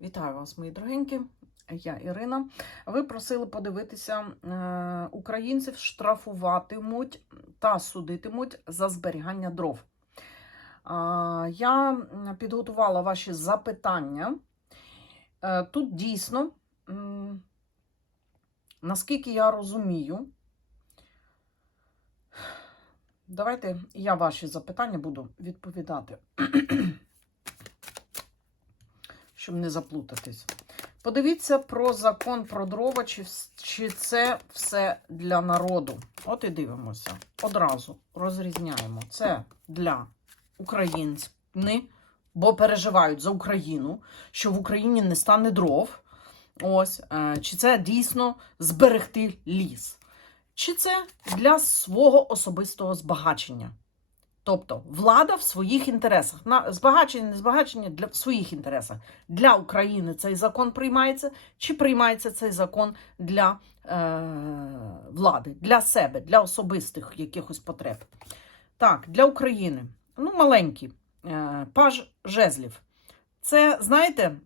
Вітаю вас, мої дорогенькі. Я Ірина. Ви просили подивитися, е, українців штрафуватимуть та судитимуть за зберігання дров. Я підготувала ваші запитання. Е, Тут дійсно, наскільки я розумію, давайте я ваші запитання буду відповідати, щоб не заплутатись. Подивіться про закон про дрова, чи, чи це все для народу. От і дивимося. Одразу розрізняємо. Це для українців, бо переживають за Україну, що в Україні не стане дров. Ось, е, чи це дійсно зберегти ліс? Чи це для свого особистого збагачення? Тобто влада в своїх інтересах. На збагачення, не збагачення для в своїх інтересах. Для України цей закон приймається, чи приймається цей закон для е, влади, для себе, для особистих якихось потреб. Так, для України. Ну, маленький. Е, паж жезлів. Це, знаєте,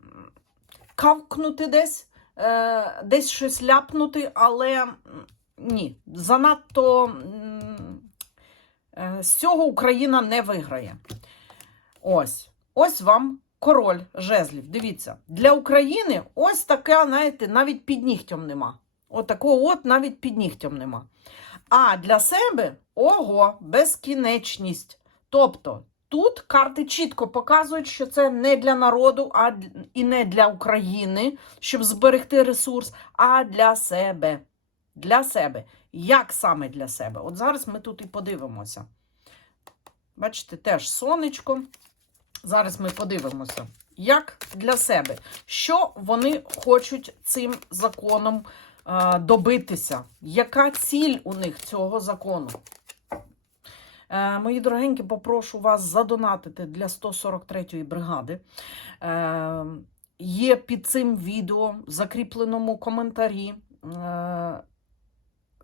кавкнути десь, е, десь щось ляпнути, але ні, занадто. Е, З цього Україна не виграє. Ось. Ось вам король жезлів. Дивіться, для України ось таке, знаєте, навіть під нігтем нема. От такого от навіть під нігтем нема. А для себе ого, безкінечність. Тобто тут карти чітко показують, що це не для народу, а і не для України, щоб зберегти ресурс, а для себе. Для себе. Як саме для себе? От зараз ми тут і подивимося. Бачите, теж сонечко. Зараз ми подивимося, як для себе, що вони хочуть цим законом е, добитися, яка ціль у них цього закону. Е, мої дорогенькі, попрошу вас задонатити для 143-ї бригади. Е, є під цим відео в закріпленому коментарі. Е,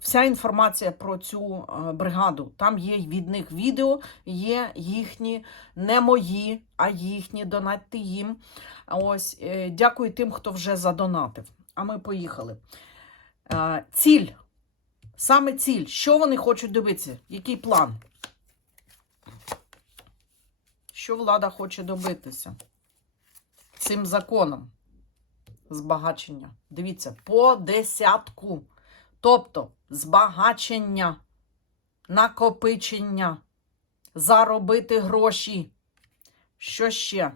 Вся інформація про цю е, бригаду. Там є від них відео, є їхні, не мої, а їхні. Донатьте їм. Ось, е, дякую тим, хто вже задонатив. А ми поїхали. Е, Ціль. Саме ціль. Що вони хочуть добитися? Який план? Що влада хоче добитися цим законом збагачення? Дивіться, по десятку. Тобто збагачення, накопичення, заробити гроші. Що ще?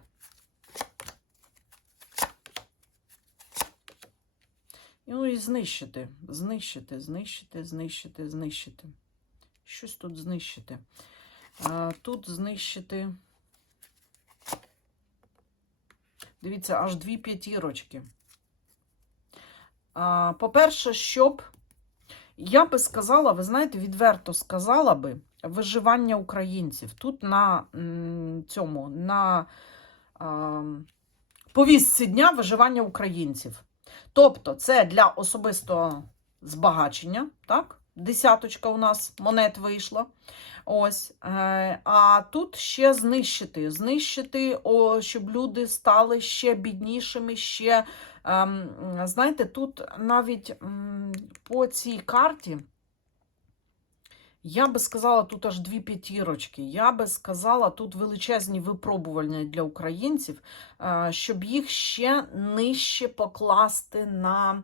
Ну і знищити, знищити, знищити, знищити, знищити. Щось тут знищити. Тут знищити. Дивіться, аж дві п'ятірочки. По-перше, щоб я би сказала, ви знаєте, відверто сказала би виживання українців. Тут на цьому, на а, повістці дня виживання українців. Тобто, це для особистого збагачення, так? Десяточка у нас монет вийшла. Ось. Е, а тут ще знищити. Знищити, о, щоб люди стали ще біднішими, ще знаєте, тут навіть по цій карті, я би сказала, тут аж дві п'ятірочки. Я би сказала, тут величезні випробування для українців, е, щоб їх ще нижче покласти на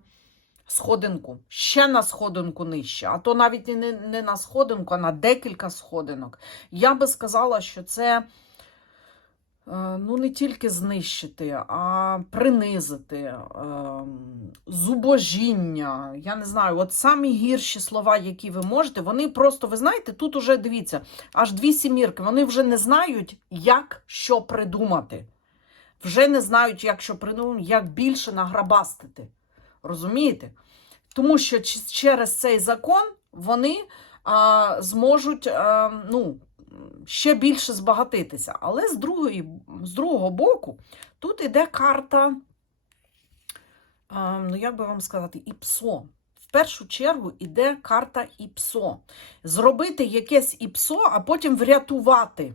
сходинку. Ще на сходинку нижче. А то навіть не, не на сходинку, а на декілька сходинок. Я би сказала, що це. Е, Ну, не тільки знищити, а принизити, е, зубожіння. Я не знаю, от самі гірші слова, які ви можете, вони просто, ви знаєте, тут уже дивіться, аж дві сімірки, вони вже не знають, як що придумати. Вже не знають, як що придумати, як більше награбастити. Розумієте? Тому що через цей закон вони а, зможуть а, ну, ще більше збагатитися. Але з, другої, з другого боку, тут іде карта, ну як би вам сказати, ІПСО. В першу чергу іде карта ІПСО. Зробити якесь ІПСО, а потім врятувати.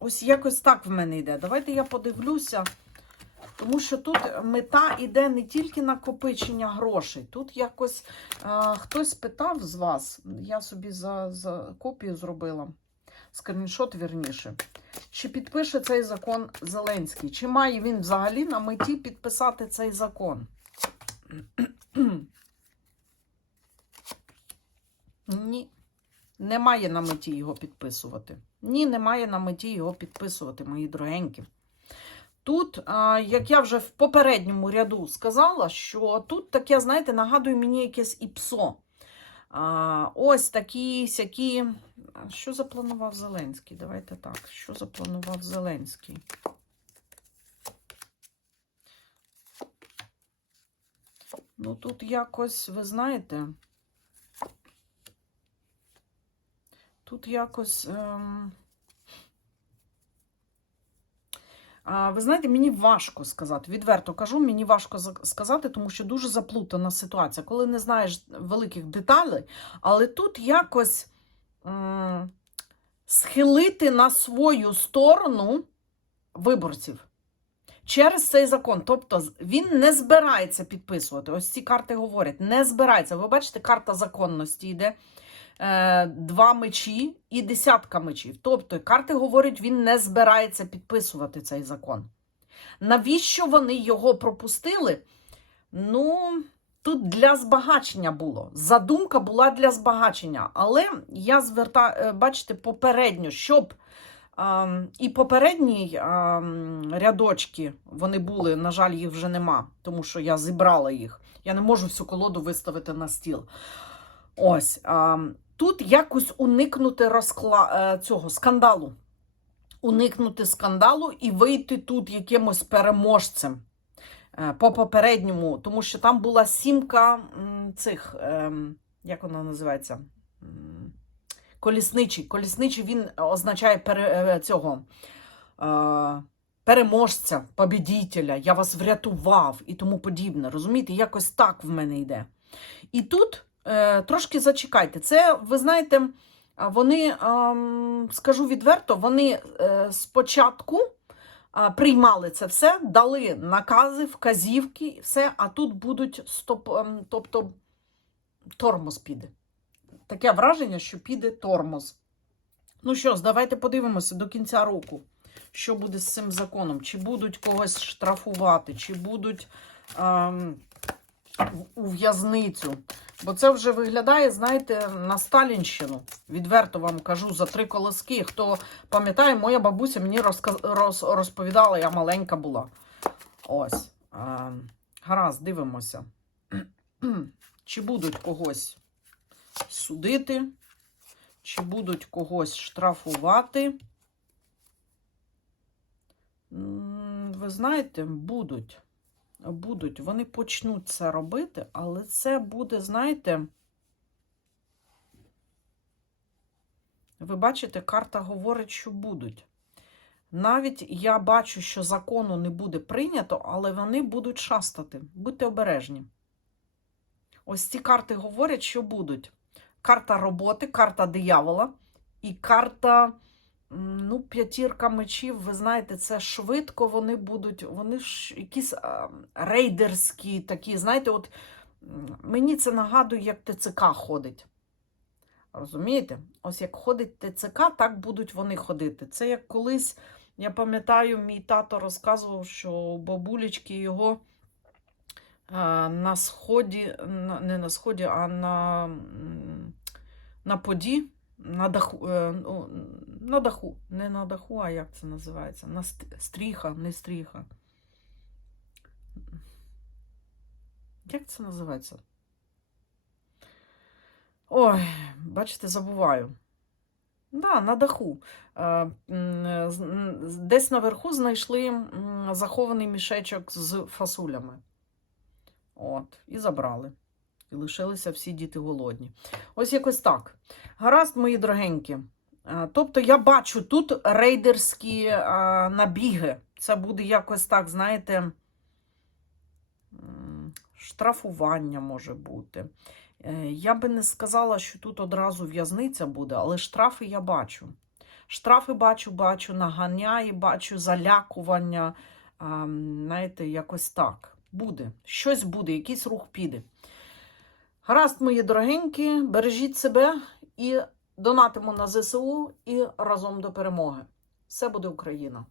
Ось якось так в мене йде. Давайте я подивлюся. Тому що тут мета йде не тільки накопичення грошей. Тут якось е, хтось питав з вас, я собі за, за копію зробила, скріншот вірніше, чи підпише цей закон Зеленський, чи має він взагалі на меті підписати цей закон? Ні. Немає на меті його підписувати. Ні, немає на меті його підписувати, мої дорогенькі. Тут, як я вже в попередньому ряду сказала, що тут таке, знаєте, нагадує мені якесь іпсо. А, ось такі сякі. Що запланував Зеленський? Давайте так. Що запланував Зеленський? Ну, тут якось, ви знаєте, тут якось. Ем... А, ви знаєте, мені важко сказати. Відверто кажу, мені важко за- сказати, тому що дуже заплутана ситуація, коли не знаєш великих деталей, але тут якось м, схилити на свою сторону виборців через цей закон. Тобто він не збирається підписувати. Ось ці карти говорять, не збирається. Ви бачите, карта законності йде. Е, два мечі і десятка мечів. Тобто, карти говорять, він не збирається підписувати цей закон. Навіщо вони його пропустили? Ну, тут для збагачення було. Задумка була для збагачення. Але я звертаю, бачите, попередньо, щоб ем, і попередні ем, рядочки вони були, на жаль, їх вже нема, тому що я зібрала їх. Я не можу всю колоду виставити на стіл. Ось ем, тут якось уникнути розкла... е, цього скандалу. Уникнути скандалу і вийти тут якимось переможцем е, по попередньому, тому що там була сімка цих, ем, як вона називається? Колісничий. Колісничий він означає пере... е, цього. Переможця, побідітеля, я вас врятував і тому подібне. Розумієте, якось так в мене йде. І тут трошки зачекайте. Це, ви знаєте, вони, скажу відверто, вони е, спочатку приймали це все, дали накази, вказівки, все, а тут будуть стоп, ем, тобто тормоз піде. Таке враження, що піде тормоз. Ну що ж, давайте подивимося до кінця року, що буде з цим законом. Чи будуть когось штрафувати, чи будуть ем, у в'язницю. Бо це вже виглядає, знаєте, на Сталінщину. Відверто вам кажу за три колоски. Хто пам'ятає, моя бабуся мені розповідала, я маленька була. Ось. Гаразд, дивимося. Чи будуть когось судити, чи будуть когось штрафувати. Ви знаєте, будуть будуть, вони почнуть це робити, але це буде, знаєте, ви бачите, карта говорить, що будуть. Навіть я бачу, що закону не буде прийнято, але вони будуть шастати. Будьте обережні. Ось ці карти говорять, що будуть. Карта роботи, карта диявола і карта Ну, п'ятірка мечів, ви знаєте, це швидко вони будуть, вони ж якісь рейдерські такі, знаєте, от мені це нагадує, як ТЦК ходить. Розумієте? Ось як ходить ТЦК, так будуть вони ходити. Це як колись, я пам'ятаю, мій тато розказував, що бабулечки його на сході, не на сході, а на, на поді на даху, е, ну, на даху, не на даху, а як це називається? На стріха, не стріха. Як це називається? Ой, бачите, забуваю. Да, на даху. Е, Десь наверху знайшли захований мішечок з фасулями. От, і забрали. І лишилися всі діти голодні. Ось якось так. Гаразд, мої дорогенькі. Е, Тобто я бачу тут рейдерські е, набіги. Це буде якось так, знаєте, штрафування може бути. Е, Я би не сказала, що тут одразу в'язниця буде, але штрафи я бачу. Штрафи бачу, бачу, наганяє, бачу залякування, знаєте, якось так. Буде. Щось буде, якийсь рух піде. Гаразд, мої дорогенькі, бережіть себе і донатимо на ЗСУ і разом до перемоги. Все буде Україна!